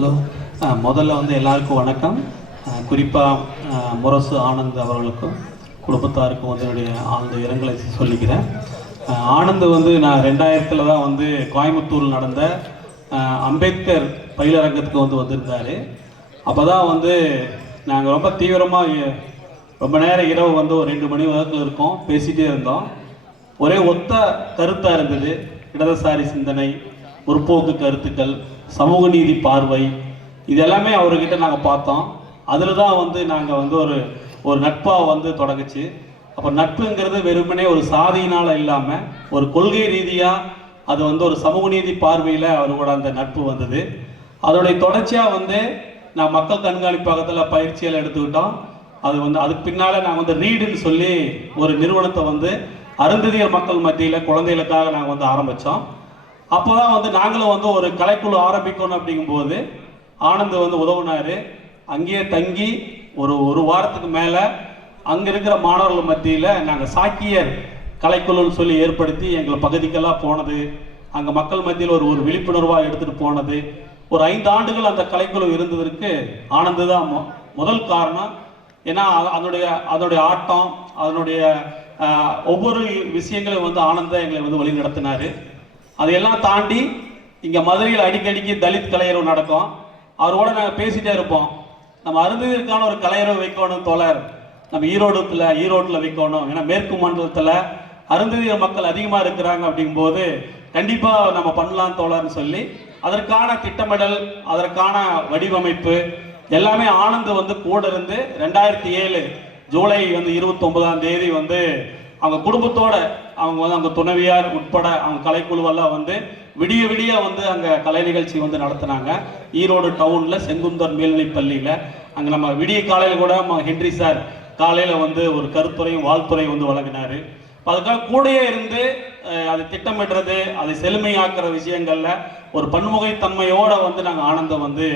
Hello. முதல்ல வந்து எல்லாருக்கும் வணக்கம். குறிப்பாக முரசு ஆனந்த் அவர்களுக்கும் குடும்பத்தாருக்கும் வந்து என்னுடைய ஆழ்ந்த இரங்கலை சொல்லிக்கிறேன். ஆனந்த் வந்து நான் ரெண்டாயிரத்தில் தான் வந்து கோயம்புத்தூரில் நடந்த அம்பேத்கர் பயிலரங்கத்துக்கு வந்து வந்திருந்தார். அப்போ தான் வந்து நாங்கள் ரொம்ப தீவிரமாக ரொம்ப நேரம் இரவு வந்து ஒரு ரெண்டு மணி வரத்தில் இருக்கோம் பேசிகிட்டே இருந்தோம். ஒரே ஒத்த கருத்தாக இருந்தது. இடதுசாரி சிந்தனை முற்போக்கு கருத்துக்கள் சமூக நீதி பார்வை இது எல்லாமே அவர்கிட்ட நாங்கள் பார்த்தோம். அதில் தான் வந்து நாங்கள் வந்து ஒரு ஒரு நட்பாக வந்து தொடங்குச்சு. அப்போ நட்புங்கிறது வெறுமனே ஒரு சாதியினால் இல்லாமல் ஒரு கொள்கை ரீதியாக அது வந்து ஒரு சமூக நீதி பார்வையில் அவரோட அந்த நட்பு வந்தது. அதோடைய தொடர்ச்சியாக வந்து நான் மக்கள் கண்காணிப்பகத்தில் பயிற்சிகள் எடுத்துக்கிட்டோம். அது வந்து அதுக்கு பின்னால் நாங்கள் வந்து ரீடுன்னு சொல்லி ஒரு நிறுவனத்தை வந்து அருந்ததியர் மக்கள் மத்தியில் குழந்தைகளுக்காக நாங்கள் வந்து ஆரம்பித்தோம் அப்போ தான் வந்து நாங்களும் வந்து ஒரு கலைக்குழு ஆரம்பிக்கணும் அப்படிங்கும்போது ஆனந்த் வந்து உதவுனார். அங்கேயே தங்கி ஒரு ஒரு வாரத்துக்கு மேலே அங்கே இருக்கிற மாணவர்கள் மத்தியில் நாங்கள் சாக்கியர் கலைக்குழுன்னு சொல்லி ஏற்படுத்தி எங்களை பகுதிக்கெல்லாம் போனது. அங்கே மக்கள் மத்தியில் ஒரு ஒரு விழிப்புணர்வாக எடுத்துகிட்டு போனது. ஒரு ஐந்து ஆண்டுகள் அந்த கலைக்குழு இருந்ததற்கு ஆனந்த் தான் மொ- முதல் காரணம். ஏன்னா அதனுடைய அதனுடைய ஆட்டம் அதனுடைய ஒவ்வொரு விஷயங்களையும் வந்து ஆனந்த எங்களை வந்து வழி நடத்தினாரு அதையெல்லாம் தாண்டி இங்கே மதுரையில் அடிக்கடிக்கு தலித் கலையரவு நடக்கும். அவரோட நாங்கள் பேசிகிட்டே இருப்போம். நம்ம அருந்ததிற்கான ஒரு கலையரவு வைக்கணும் தோழர். நம்ம ஈரோடுல ஈரோட்டில் வைக்கணும். ஏன்னா மேற்கு மண்டலத்தில் அருந்ததியர் மக்கள் அதிகமாக இருக்கிறாங்க அப்படிங்கும்போது கண்டிப்பாக நம்ம பண்ணலாம் தோழர்னு சொல்லி அதற்கான திட்டமிடல் அதற்கான வடிவமைப்பு எல்லாமே ஆனந்த் வந்து கூட இருந்து ரெண்டாயிரத்தி ஏழு ஜூலை வந்து இருபத்தி ஒன்பதாம் தேதி வந்து அவங்க குடும்பத்தோட அவங்க வந்து அவங்க துணைவியார் உட்பட அவங்க கலைக்குழுவெல்லாம் வந்து விடிய விடிய வந்து அங்கே கலை நிகழ்ச்சி வந்து நடத்துனாங்க. ஈரோடு டவுனில் செங்குந்தர் மேல்நிலைப்பள்ளியில். அங்கே நம்ம விடிய காலையில் கூட நம்ம ஹென்றி சார் காலையில் வந்து ஒரு கருத்துறையும் வாழ்த்துறையும் வந்து வழங்கினாரு. அதுக்காக கூடயே இருந்து அதை திட்டமிடுறது அதை செழுமையாக்குற விஷயங்களில் ஒரு பன்முகைத்தன்மையோட வந்து நாங்கள் ஆனந்தம் வந்து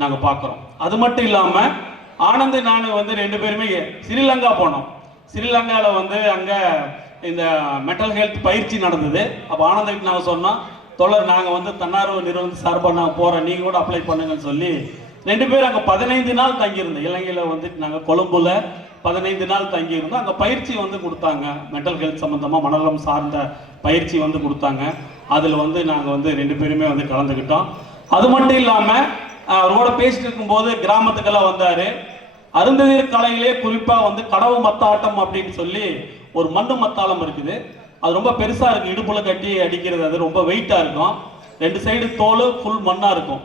நாங்கள் பார்க்குறோம் அது மட்டும் இல்லாமல் ஆனந்த் நான் வந்து ரெண்டு பேருமே ஸ்ரீலங்கா போனோம். ஸ்ரீலங்காவில் வந்து அங்கே இந்த மெட்டல் ஹெல்த் பயிற்சி நடந்தது. அப்போ ஆனந்தகிட்ட நாங்கள் சொன்னோம் தொடர் நாங்கள் வந்து தன்னார்வ நிறுவனம் சார்பாக நாங்கள் போகிறோம் நீங்கள் கூட அப்ளை பண்ணுங்கன்னு சொல்லி. ரெண்டு பேரும் அங்கே பதினைந்து நாள் தங்கியிருந்தோம். இலங்கையில் வந்து நாங்கள் கொழும்புல பதினைந்து நாள் தங்கியிருந்தோம். அங்கே பயிற்சி வந்து கொடுத்தாங்க. மென்டல் ஹெல்த் சம்மந்தமாக மனநலம் சார்ந்த பயிற்சி வந்து கொடுத்தாங்க. அதில் வந்து நாங்கள் வந்து ரெண்டு பேருமே வந்து கலந்துக்கிட்டோம். அது மட்டும் இல்லாமல் அவரோட பேசிட்டு இருக்கும்போது கிராமத்துக்கெல்லாம் வந்தார். அருந்ததியர் கலையிலே குறிப்பாக வந்து கடவு மத்தாட்டம் அப்படின்னு சொல்லி ஒரு மண்ணு மத்தாளம் இருக்குது. அது ரொம்ப பெருசாக இருக்கு. இடுப்புல கட்டி அடிக்கிறது அது ரொம்ப வெயிட்டாக இருக்கும். ரெண்டு சைடு தோல் ஃபுல் மண்ணாக இருக்கும்.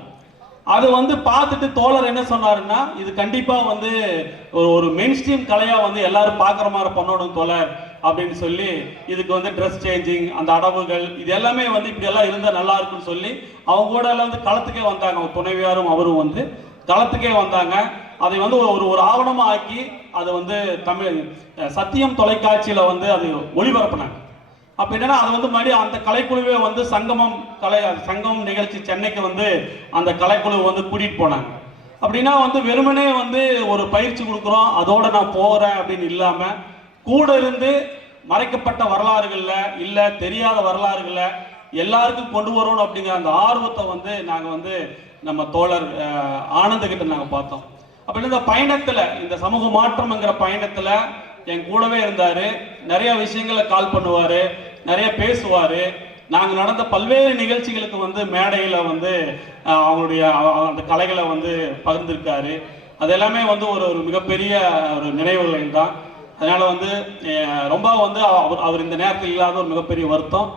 அது வந்து பார்த்துட்டு தோழர் என்ன சொன்னாருன்னா இது கண்டிப்பாக வந்து ஒரு ஒரு மெயின் ஸ்ட்ரீம் கலையாக வந்து எல்லாரும் பார்க்குற மாதிரி பண்ணணும் தோழர் அப்படின்னு சொல்லி இதுக்கு வந்து ட்ரெஸ் சேஞ்சிங் அந்த அடவுகள் இது எல்லாமே வந்து இப்படி எல்லாம் இருந்தால் நல்லா இருக்கும்னு சொல்லி அவங்க கூட எல்லாம் வந்து களத்துக்கே வந்தாங்க. துணைவியாரும் அவரும் வந்து களத்துக்கே வந்தாங்க. அதை வந்து ஒரு ஒரு ஆவணமாக ஆக்கி அதை வந்து தமிழ் சத்தியம் தொலைக்காட்சியில் வந்து அது ஒளிபரப்புனாங்க. அப்போ என்னன்னா அது வந்து மறுபடியும் அந்த கலைக்குழுவே வந்து சங்கமம் கலை சங்கமம் நிகழ்ச்சி சென்னைக்கு வந்து அந்த கலைக்குழு வந்து கூட்டிகிட்டு போனாங்க. அப்படின்னா வந்து வெறுமனே வந்து ஒரு பயிற்சி கொடுக்குறோம் அதோட நான் போகிறேன் அப்படின்னு இல்லாமல் கூட இருந்து மறைக்கப்பட்ட வரலாறுகள்ல இல்லை தெரியாத வரலாறுகளில் எல்லாருக்கும் கொண்டு வரணும் அப்படிங்கிற அந்த ஆர்வத்தை வந்து நாங்கள் வந்து நம்ம தோழர் அஹ், நாங்கள் கிட்ட பார்த்தோம். அப்ப இந்த பயணத்துல இந்த சமூக மாற்றம்ங்கிற பயணத்துல என் கூடவே இருந்தாரு. நிறைய விஷயங்களை கால் பண்ணுவாரு. நிறைய பேசுவாரு. நாங்க நடந்த பல்வேறு நிகழ்ச்சிகளுக்கு வந்து மேடையில வந்து அவங்களுடைய அந்த கலைகளை வந்து பகிர்ந்திருக்காரு. அது எல்லாமே வந்து ஒரு ஒரு மிகப்பெரிய ஒரு நினைவுகள் தான் அதனால வந்து ரொம்ப வந்து அவர் அவர் இந்த நேரத்தில் இல்லாத ஒரு மிகப்பெரிய வருத்தம்.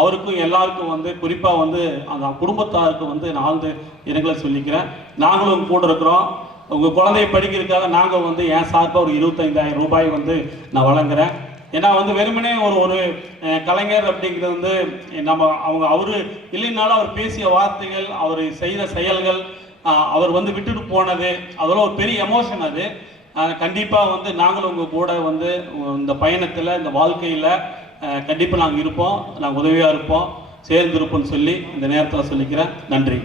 அவருக்கும் எல்லாருக்கும் வந்து குறிப்பா வந்து அந்த குடும்பத்தாருக்கு வந்து நான் ஆழ்ந்து இரங்கலை சொல்லிக்கிறேன். நாங்களும் கூட இருக்கிறோம். உங்கள் குழந்தைய படிக்கிறதுக்காக நாங்கள் வந்து என் சார்பாக ஒரு இருபத்தைந்தாயிரம் ரூபாய் வந்து நான் வழங்குறேன். ஏன்னா வந்து வெறுமனே ஒரு ஒரு கலைஞர் அப்படிங்கிறது வந்து நம்ம அவங்க அவர் இல்லைனாலும் அவர் பேசிய வார்த்தைகள் அவர் செய்த செயல்கள் அவர் வந்து விட்டுட்டு போனது அதெல்லாம் ஒரு பெரிய எமோஷன் அது. கண்டிப்பாக வந்து நாங்களும் உங்கள் கூட வந்து இந்த பயணத்தில் இந்த வாழ்க்கையில் கண்டிப்பாக நாங்கள் இருப்போம் நாங்கள் உதவியாக இருப்போம் சேர்ந்து இருப்போம்னு சொல்லி இந்த நேரத்தில் சொல்லிக்கிறேன். நன்றி.